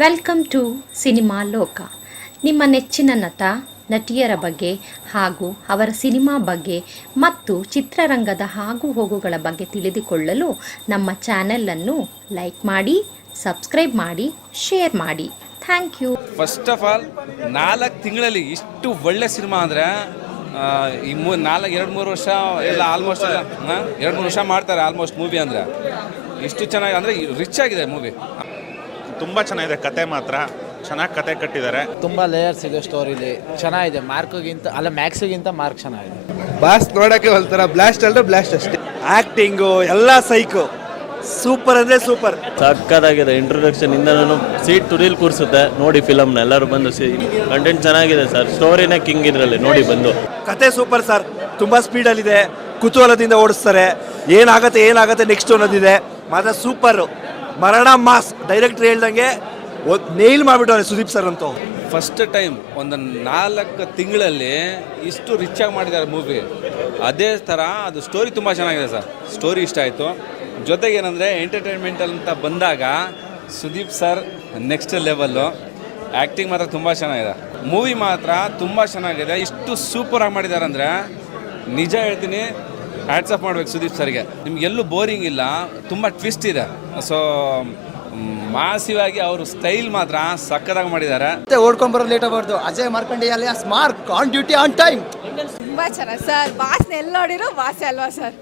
Welcome to cinema ಲೋಕ. ನಿಮ್ಮ ನೆಚ್ಚಿನ ನಟ ನಟಿಯರ ಬಗ್ಗೆ ಹಾಗೂ ಅವರ ಸಿನಿಮಾ ಬಗ್ಗೆ ಮತ್ತು ಚಿತ್ರರಂಗದ ಆಗು ಹೋಗುಗಳ ಬಗ್ಗೆ ತಿಳಿದುಕೊಳ್ಳಲು ನಮ್ಮ ಚಾನೆಲನ್ನು ಲೈಕ್ ಮಾಡಿ, ಸಬ್ಸ್ಕ್ರೈಬ್ ಮಾಡಿ, ಶೇರ್ ಮಾಡಿ. Thank you. First of all 4 ತಿಂಗಳಲ್ಲಿ ಇಷ್ಟು ಒಳ್ಳೆ ಸಿನಿಮಾ ಅಂದರೆ ಈ 2-3 ವರ್ಷ ಎಲ್ಲ ಆಲ್ಮೋಸ್ಟ್ ಎಲ್ಲ 2-3 ವರ್ಷ ಮಾಡ್ತಾರೆ ಆಲ್ಮೋಸ್ಟ್ ಮೂವಿ ಅಂದರೆ. ಇಷ್ಟು ಚೆನ್ನಾಗಿ ಅಂದರೆ ರಿಚ್ ಆಗಿದೆ ಮೂವಿ. ತುಂಬ ಚೆನ್ನಾಗಿದೆ, ಕತೆ ಮಾತ್ರ ಚೆನ್ನಾಗಿ ಕತೆ ಕಟ್ಟಿದ್ದಾರೆ. ತುಂಬ ಲೇಯರ್ಸ್ ಇದೆ ಸ್ಟೋರಿಲಿ, ಚೆನ್ನಾಗಿದೆ. ಮ್ಯಾಕ್ಸಿಗಿಂತ ಮಾರ್ಕ್ ಚೆನ್ನಾಗಿದೆ. ಬಾಸ್ ನೋಡೋಕ್ಕೆ ಒಂಥರ ಬ್ಲಾಸ್ಟ್ ಅಲ್ಲದೆ ಬ್ಲಾಸ್ಟ್ ಅಷ್ಟೇ. ಆ್ಯಕ್ಟಿಂಗು ಎಲ್ಲ ಸೈಕು ಸೂಪರ್ ಅಂದರೆ ಸೂಪರ್. ಸಕ್ಕತ್ತಾಗಿದೆ. ಇಂಟ್ರೊಡಕ್ಷನ್ ಇಂದನೂ ಸೀಟ್ ತುರಿಲ್ ಕೂರಿಸುತ್ತೆ. ನೋಡಿ ಫಿಲಮ್ನ ಎಲ್ಲರೂ ಬಂದು ಕಂಟೆಂಟ್ ಚೆನ್ನಾಗಿದೆ ಸರ್. ಸ್ಟೋರಿನೇ ಕಿಂಗ್ ಇದರಲ್ಲಿ ನೋಡಿ ಬಂದು. ಕತೆ ಸೂಪರ್ ಸರ್, ತುಂಬ ಸ್ಪೀಡಲ್ಲಿದೆ, ಕುತೂಹಲದಿಂದ ಓಡಿಸ್ತಾರೆ. ಏನಾಗುತ್ತೆ ನೆಕ್ಸ್ಟ್ ಅನ್ನೋದಿದೆ ಮಾತ್ರ ಸೂಪರು. ಮರಣ ಮಾಸ್ ಡೈರೆಕ್ಟ್ರ್ ಹೇಳ್ದಂಗೆ ನೇಲ್ ಮಾಡಿಬಿಟ್ಟವ್ರೆ ಸುದೀಪ್ ಸರ್ ಅಂತೂ. ಫಸ್ಟ್ ಟೈಮ್ ಒಂದು 4 ತಿಂಗಳಲ್ಲಿ ಇಷ್ಟು ರಿಚ್ ಆಗಿ ಮಾಡಿದ್ದಾರೆ ಮೂವಿ. ಅದೇ ಥರ ಅದು ಸ್ಟೋರಿ ತುಂಬ ಚೆನ್ನಾಗಿದೆ ಸರ್. ಸ್ಟೋರಿ ಇಷ್ಟ ಆಯಿತು. ಜೊತೆಗೆ ಏನಂದರೆ ಎಂಟರ್ಟೈನ್ಮೆಂಟ್ ಅಂತ ಬಂದಾಗ Sudeep sir next level. Acting ಮಾತ್ರ ತುಂಬ ಚೆನ್ನಾಗಿದೆ. ಮೂವಿ ಮಾತ್ರ ತುಂಬ ಚೆನ್ನಾಗಿದೆ. ಇಷ್ಟು ಸೂಪರಾಗಿ ಮಾಡಿದ್ದಾರೆ ಅಂದರೆ ನಿಜ ಹೇಳ್ತೀನಿ, ಹ್ಯಾಟ್ಸ್ ಆಫ್ ಮಾಡ್ಬೇಕು ಸುದೀಪ್ ಸರ್ಗೆ. ನಿಮ್ಗೆಲ್ಲೂ ಬೋರಿಂಗ್ ಇಲ್ಲ, ತುಂಬ ಟ್ವಿಸ್ಟ್ ಇದೆ. ಸೊ ಮಾಸಿವ್ ಆಗಿ ಅವರು ಸ್ಟೈಲ್ ಮಾತ್ರ ಸಕ್ಕತ್ತಾಗಿ ಮಾಡಿದ್ದಾರೆ. ಓಡ್ಕೊಂಡ್ ಬರೋದು ಲೇಟ್ ಆಗಬಾರ್ದು. Ajay Markandi alias Mark on duty on time. ತುಂಬಾ ಚೆನ್ನಾಗಿ ಸರ್. ಬಾಸ್ನ ಎಲ್ಲಿ ನೋಡಿರೋ ಬಾಸೆ ಅಲ್ವಾ sir?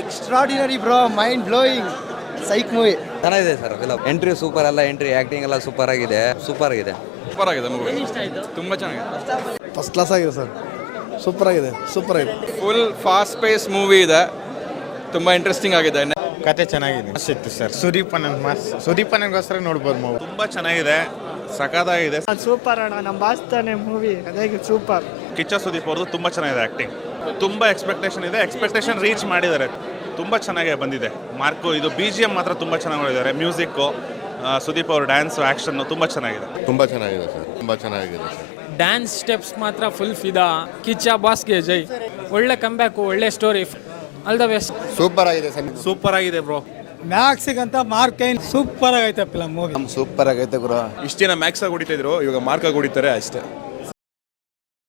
Extraordinary bro, mind blowing psych movie. ಚೆನ್ನಾಗಿದೆ ಸರ್ ಫಿಲಮ್. ಎಂಟ್ರಿ ಸೂಪರ್ ಅಲ್ಲ, ಆ್ಯಕ್ಟಿಂಗ್ ಎಲ್ಲ ಸೂಪರ್ ಆಗಿದೆ ಮೂವಿ. ತುಂಬ ಚೆನ್ನಾಗಿದೆ. ಫಸ್ಟ್ ಕ್ಲಾಸ್ ಆಗಿದೆ ಸರ್. ಸೂಪರ್ ಆಗಿದೆ. ಫುಲ್ ಫಾಸ್ಟ್ ಪೇಸ್ ಮೂವಿ ಇದೆ. ತುಂಬ ಇಂಟ್ರೆಸ್ಟಿಂಗ್ ಆಗಿದೆ. ಕತೆ ಚೆನ್ನಾಗಿದೆ ಸಿಕ್ತು ಸರ್. ಸುದೀಪನಗೋಸ್ಕರ ನೋಡ್ಬೋದು ಮೂವಿ. ತುಂಬ ಚೆನ್ನಾಗಿದೆ, ಸಖತ್ತಾಗಿದೆ. ಸೂಪರ್ ಅಣ್ಣ, ನಮ್ಮ ಬಾಸ್ ತಾನೆ ಮೂವಿ. ಅದೇ ಸೂಪರ್. ಕಿಚ್ಚ ಸುದೀಪ್ ಅವ್ರದ್ದು ತುಂಬ ಚೆನ್ನಾಗಿದೆ ಆ್ಯಕ್ಟಿಂಗ್. ತುಂಬ ಎಕ್ಸ್ಪೆಕ್ಟೇಷನ್ ಇದೆ, ಎಕ್ಸ್ಪೆಕ್ಟೇಷನ್ ರೀಚ್ ಮಾಡಿದ್ದಾರೆ. ತುಂಬ ಚೆನ್ನಾಗೇ ಬಂದಿದೆ ಮಾರ್ಕು. ಇದು BGM ಮಾತ್ರ ತುಂಬ ಚೆನ್ನಾಗಿ ಮಾಡಿದ್ದಾರೆ. ಮ್ಯೂಸಿಕ್ಕು, ಸುದೀಪ್ ಅವ್ರ ಡ್ಯಾನ್ಸು, ಆ್ಯಕ್ಷನ್ನು ತುಂಬ ಚೆನ್ನಾಗಿದೆ ಸರ್. ಡ್ಯಾನ್ಸ್ ಸ್ಟೆಪ್ಸ್ ಮಾತ್ರ ಫುಲ್ ಫಿದಾ. ಕಿಚ್ಚ ಬಾಸ್ಗೆ ಜೈ. ಒಳ್ಳೆ ಕಂಬ್ಯಾಕು, ಒಳ್ಳೆ story. All the best. Super ಆಗಿದೆ ಬ್ರೋ. ಮ್ಯಾಕ್ಸಿಗಂತ ಮಾರ್ಕ್ ಸೂಪರ್ ಆಗೈತೆ ಫಿಲಮ್ ಮೂವಿ. ಸೂಪರ್ ಆಗೈತೆ ಗುರು. ಇಷ್ಟು ದಿನ ಮ್ಯಾಕ್ಸಾಗಿ ಹೊಡಿತಾ ಇದ್ರು, ಇವಾಗ ಮಾರ್ಕಾಗಿ ಹೊಡಿತಾರೆ ಅಷ್ಟೇ.